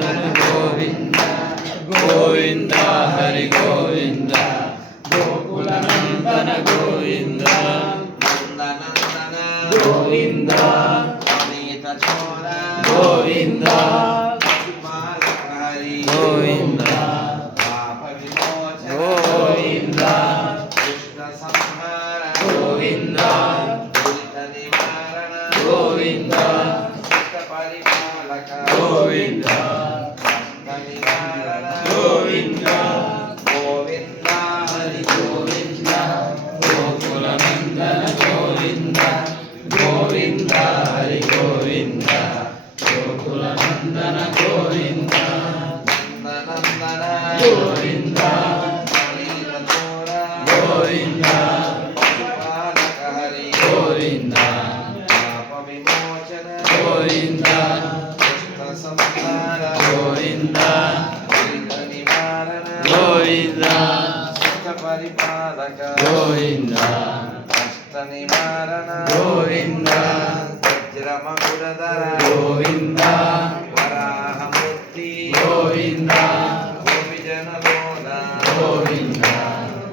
నందన గోవింద గోవింద హరి గోవింద గోకుల నందన గోవింద నందనందన గోవింద అమిత చోర గోవింద బాలక హరి గోవింద పాప విమోచన గోవింద కృష్ణ సంహార గోవింద దురిత నివారణ గోవింద చిత్త పరిపాలక గోవింద భక్త నివారణ గోవింద గోవింద హరి గోవింద గోకుల నందన గోవింద గోవింద హరి గోవింద గోకుల నందన గోవింద నందనందన గోవింద అమిత చోర గోవింద పాలక హరి గోవింద పాప విమోచన గోవింద కృష్ణ సంహార గోవింద దురిత నివారణ గోవింద చిత్త పరిపాలక గోవింద కష్ట నివారణ గోవింద వజ్రమకురధర గోవింద వరాహమూర్తి గోవింద గోపిజనలోన గోవింద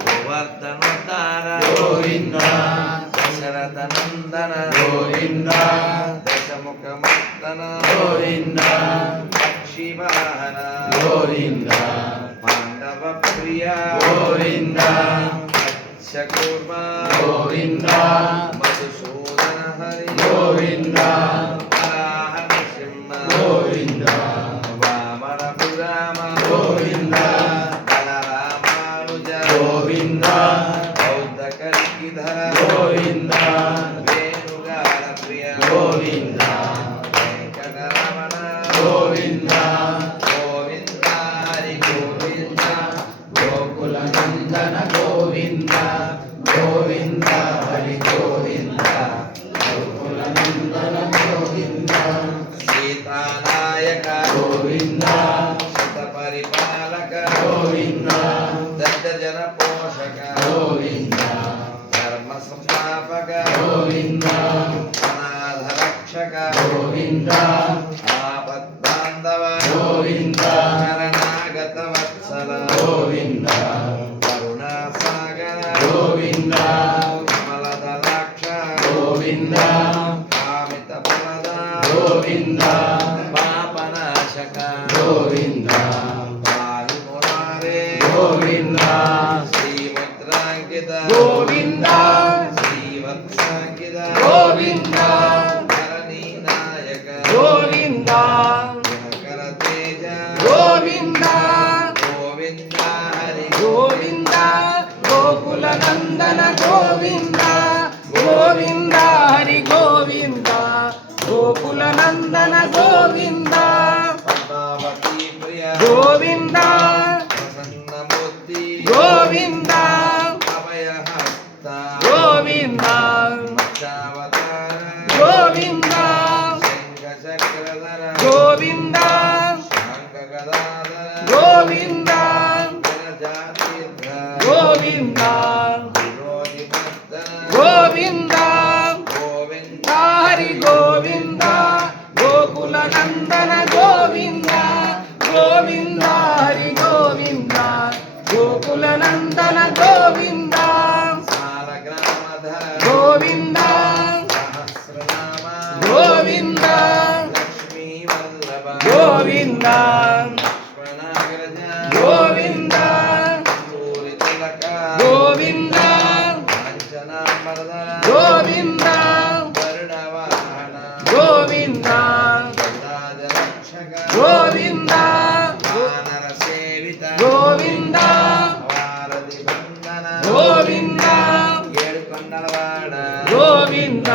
గోవర్ధనోద్ధార గోవింద దశరథ నందన గోవింద దశముఖమర్దన గోవింద పక్షివాహన గోవింద పాండవ ప్రియ గోవింద శకూర్మ గోవింద మధుసూదన హరి గోవింద వరాహ నృసింహ గోవింద వామన పురామ గోవింద బలరామానుజ గోవింద బౌద్ధ కల్కిధర గోవింద వేణుగాన ప్రియ గోవింద వెంకటరమణ గోవింద గోవింద హరి గోవింద గోకుల నందన గోవింద గోవింద హరి గోవింద గోకుల నందన గోవింద సీతానాయక గోవింద శత పరిపాలక గోవింద దత్తజన పోషక గోవింద ధర్మ సంస్థాపక గోవింద అనాథ రక్షక గోవింద ఆపద్బాంధవ గోవింద శరణాగత వత్సల గోవింద కరుణాసాగర గోవింద కమలదలాక్ష గోవింద కామిత ఫలద గోవింద పాపనాశక గోవింద పాహి మురారే గోవింద శ్రీముద్రాంకిత గోవింద శ్రీవత్సాంకిత గోవింద ధరణీ నాయక గోవింద దినకర తేజ గోవింద గోవింద హరి గోవింద గోకుల నందన గోవింద గోవింద హరి గోవింద గోకుల నందన గోవింద పద్మావతి ప్రియ గోవింద ప్రసన్నమూర్తి గోవింద అభయహస్త గోవింద మత్స్యావతార గోవింద శంఖచక్రధర గోవింద శంఖగదాధర గోవింద విరజాతీర్థ గోవింద విరోధిమర్దన గోవింద గోవింద హరి గోవింద గోకుల నందన గోవింద గోవింద హరి గోవింద గోకుల నందన గోవింద సాలగ్రామధర గోవింద సహస్రనామ గోవింద లక్ష్మీ వల్లభ గోవింద లక్ష్మణాగ్రజ గోవింద సూరితిలక గోవింద కాంచనాంబరధర గోవింద వరుణవాహన గోవింద గదాజరక్షక గోవింద వానర సేవిత గోవింద వారధి బంధన గోవింద ఏడుకొండలవాడ గోవింద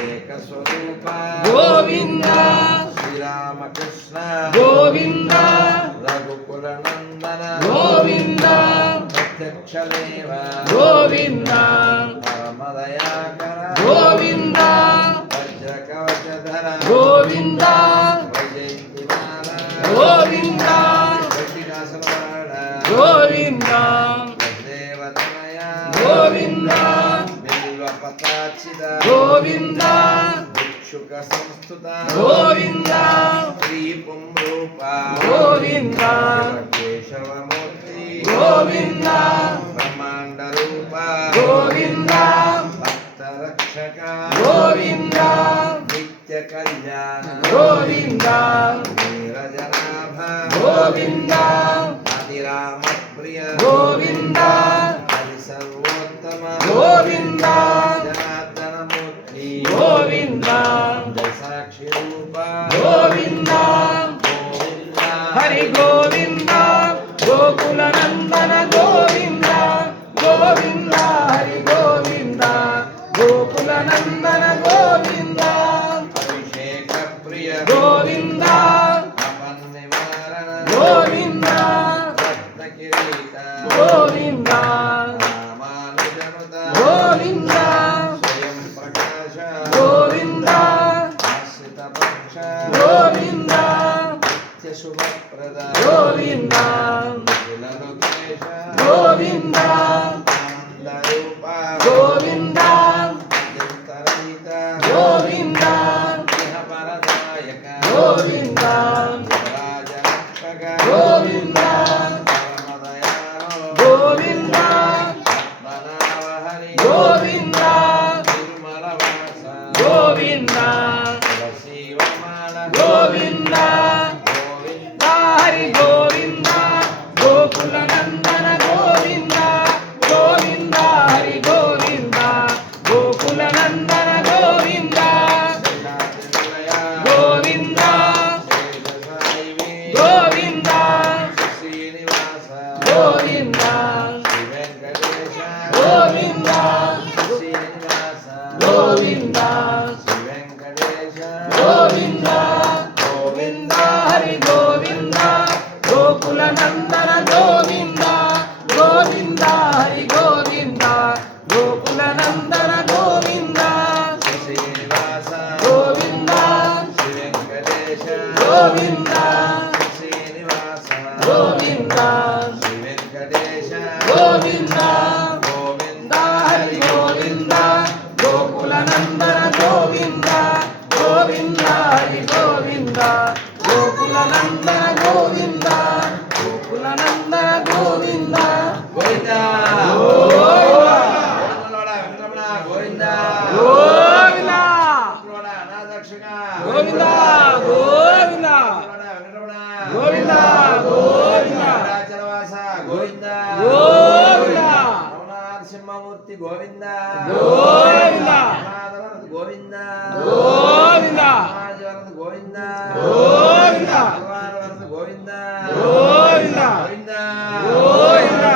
ఏకస్వరూప గోవింద శ్రీరామకృష్ణ గోవింద రఘుకుల నందన గోవింద ప్రత్యక్షదేవ గోవింద పరమదయాకర గోవింద వజ్రకవచధర గోవింద వైజయంతిమాల గోవింద గట్టికాసలవాడ గోవింద దేవతనయ గోవింద బిల్వపతాచిత గోవింద శుక సంస్థుత గోవింద శ్రీ పుంరూప గోవింద కేశవమూర్తి గోవింద బ్రహ్మాండ రూప గోవింద భక్త రక్షక గోవింద నిత్య కళ్యాణ గోవింద నీరజనాభ గోవింద అతిరామ ప్రియ గోవింద హరి సర్వోత్తమ గోవింద జనార్దనమూర్తి గోవింద సాక్షి రూప గోవింద గోవింద హరి గోవింద గోకుల నందన గోవింద గోవింద హరి గోవింద గోకుల నందన గోవింద అభిషేక ప్రియ గోవింద అపన్నివారణ గోవింద రత్న కిరీట గోవింద రామానుజనుత గోవింద స్వయం ప్రకాశ గోవింద ఆశ్రిత పక్ష గోవింద నిత్య శుభప్రద గోవింద కులలోకేశ గోవింద ఆనంద రూప గోవింద చింతరహిత గోవింద ఇహ పరదాయక గోవింద రాజరక్షక గోవింద పరమదయాళో గోవింద పద్మనాభహరి గోవింద తిరుమలవాస గోవింద తులసీవమాల గోవింద గోవింద హరి గోవింద గోకుల నందన గోవింద గోవింద హరి గోవింద గోకుల నందన గోవింద శేషాద్రినిలయ గోవింద శేషసాయివే గోవింద శ్రీనివాస గోవింద శ్రీ వెంకటేశ గోవింద శ్రీనివాస గోవింద శ్రీ వెంకటేశ గోవింద గోవింద హరి గోవింద గోకుల నందన గోవింద గోవింద హరి గోవింద గోకుల నందన గోవింద శ్రీనివాస గోవింద శ్రీ వెంకటేశ గోవింద శ్రీనివాస గోవింద శ్రీ వెంకటేశ గోవింద గోవింద హరి గోవింద గోకుల నందన గోవింద గోవింద హరి గోవింద గోకుల నందన గోవింద గోకుల నందన గోవింద గోవింద గోవింద గోవింద గోవింద అనాథక్షక గోవింద గోవింద గోవింద గోవింద రాచలవాస గోవింద గోవింద రమణారసింహమూర్తి గోవింద గోవింద అనాథవరద గోవింద గోవింద సమాజవరద గోవింద గోవింద భగవానవరద గోవింద గోవింద గోవింద గోవింద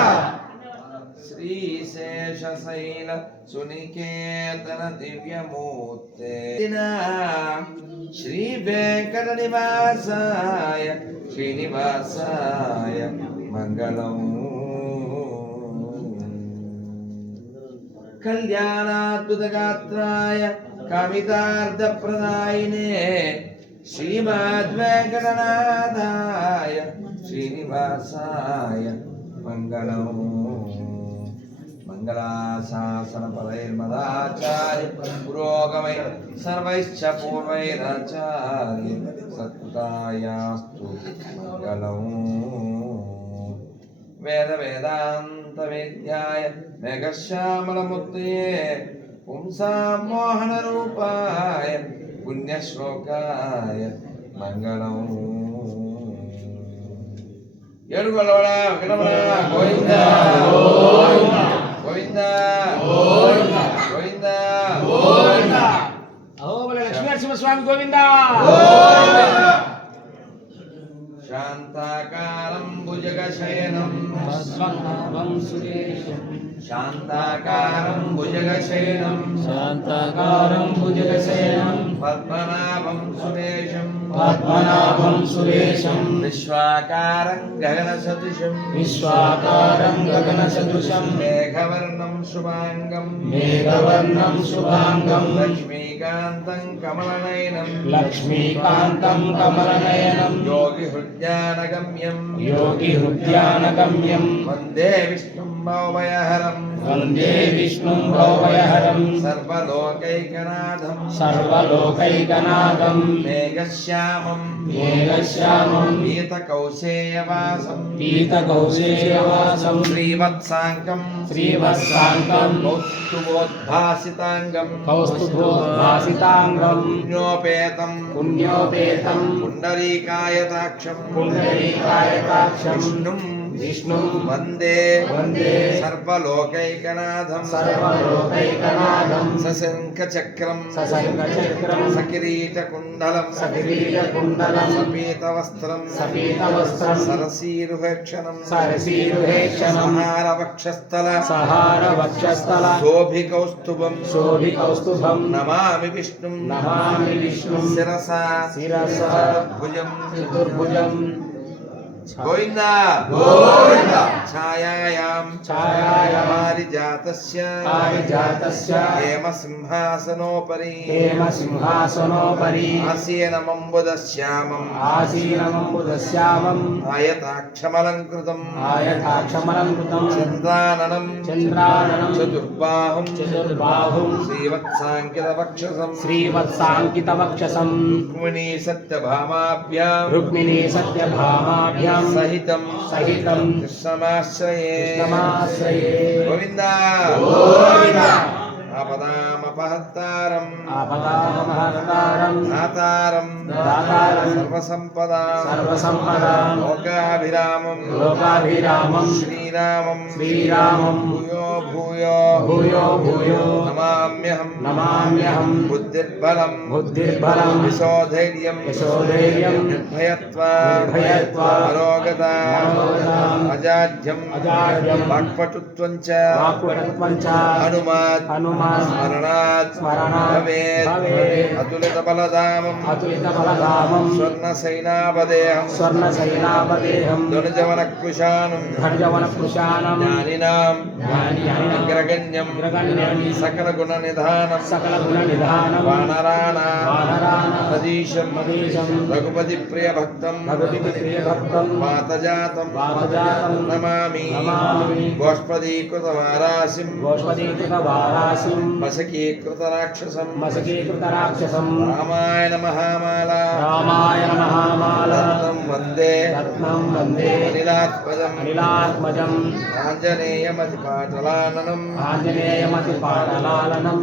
శ్రీశేషశైల సునికేతన దివ్యమూర్తే శ్రీ వెంకట నివాసాయ శ్రీనివాసాయ మంగళం కళ్యాణాద్భుతగాత్రాయ కవితార్థప్రదాయినే శ్రీమద్వేంకటనాథాయ శ్రీనివాసాయ మంగళం మంగళాశాసన పరైర్మదాచార్య పురోగమై సర్వైశ్చ పూర్వైరాచార్య సత్కృతాయాస్తు మంగళం వేద వేదాంత వేద్యాయ మేఘశ్యామలమూర్తయే పుంసాం మోహన రూపాయ పుణ్యశ్లోకాయ మంగళం ఏడుగొల్లవాడ వెంకటరమణ గోవింద గోవింద గోవింద గోవింద లక్ష్మీనరసింహస్వామి గోవింద శాంతాకారం భుజగశయనం పద్మనాభం సురేశం శాంతాకారం భుజగశయనం శాంతాకారం భుజగశయనం పద్మనాభం సురేశం పద్మనాభం సురేశం విశ్వాకారం గగన సదృశం విశ్వాకారం గగన సదృశం మేఘవర్ణం శుభాంగం మేఘవర్ణం శుభాంగం లక్ష్మీకాంతం కమలనయనం లక్ష్మీకాంతం కమలనయనం యోగి హృదయ हृद्यानगम्यं योगिहृद्यानगम्यं वन्दे विष्णुं भवभयहरं वन्दे विष्णुं भवभयहरं सर्वलोकैकनाथं सर्वलोकैकनाथं मेघश्यामं पीतकौशेयवासं पीतकौशेयवासं श्रीवत्साङ्कं कौस्तुभोद्भासिताङ्गं कौस्तुभोद्भासिताङ्गं पुण्योपेतं पुण्योपेतं पुण्डरीकायताक्षं विष्णुं वन्दे वन्दे सर्वलोकैकनाथं सशङ्खचक्रं सकिरीटकुण्डलं सपीतवस्त्रं सरसीरुहेक्षणं सहारवक्षस्थल शोभिकौस्तुभं नमामि विष्णुं शिरसा भुजं चतुर्भुजं गोविन्दा छायायां पारिजातस्य हेमसिंहासनोपरि आसीनमम्बुदश्यामम् आयताक्षमलङ्कृतं चन्द्राननं चतुर्बाहुं श्रीवत्साङ्कितवक्षसं रुक्मिणी सत्यभामाभ्यां सहितं कृष्णमाश्रये गोविन्दा आपदामपहर्तारं दातारं सर्वसम्पदां लोकाभिरामं श्रीरामं भूयो भूयो नमाम्यहं बुद्धिर्बलं यशोधैर्यं निर्भयत्वा अरोगता अजाड्यं वाक्पटुत्वं च हनुमत् स्मरणात् भवेत् अतुलितबलधामं स्वर्णसैनापदेहं धनुजवनकृशानं ज्ञानिनां अग्रगण्यं सकलगुणनिधानं वानराणां सदीशं रघुपतिप्रियभक्तं वातजातं नमामि गोष्पदीकृतवारासिं मशकीकृतराक्षसं रामायण महामाला रत्नं वन्दे अनिलात्मजं आञ्जनेयमतिपाटलाननं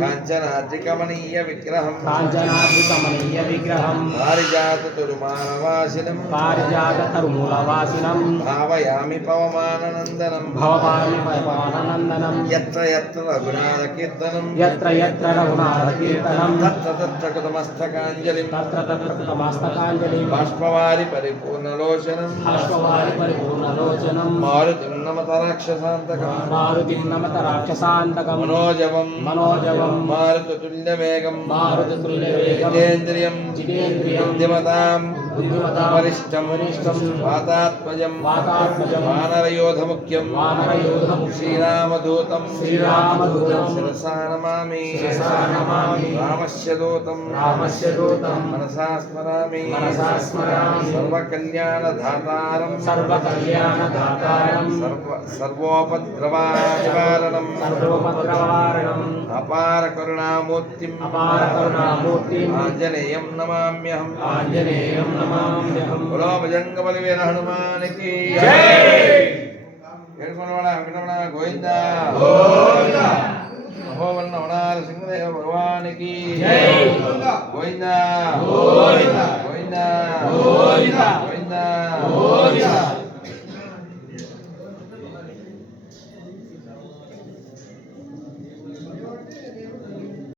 काञ्चनाद्रिकमणीय विग्रहं पारिजाततरुमालवासिनं भावयामि पवमाननन्दनं यत्र रघुनाथकीर्तनं तत्र कृतमस्तकाञ्जलिं बाष्पवारि परिपूर्णलोचनं मारुतिं नमत राक्षसान्तकं मनोजवं मारुततुल्यवेगं जितेन्द्रियं बुद्धिमतां वरिष्ठं वातात्मजं वानरयोधमुख्यं श्रीरामदूतं शिरसा नमामि रामस्य दूतं मनसा स्मरामि सर्वकल्याणदातारं सर्वोपद्रवनिवारणं अपार करुणामूर्तिम् आञ्जनेयं नमाम्यहम् बोलो बजरंगबली हनुमान की जय गोविंदा महोवर्ण वनार सिंहदेव भगवान की जय गोविंदा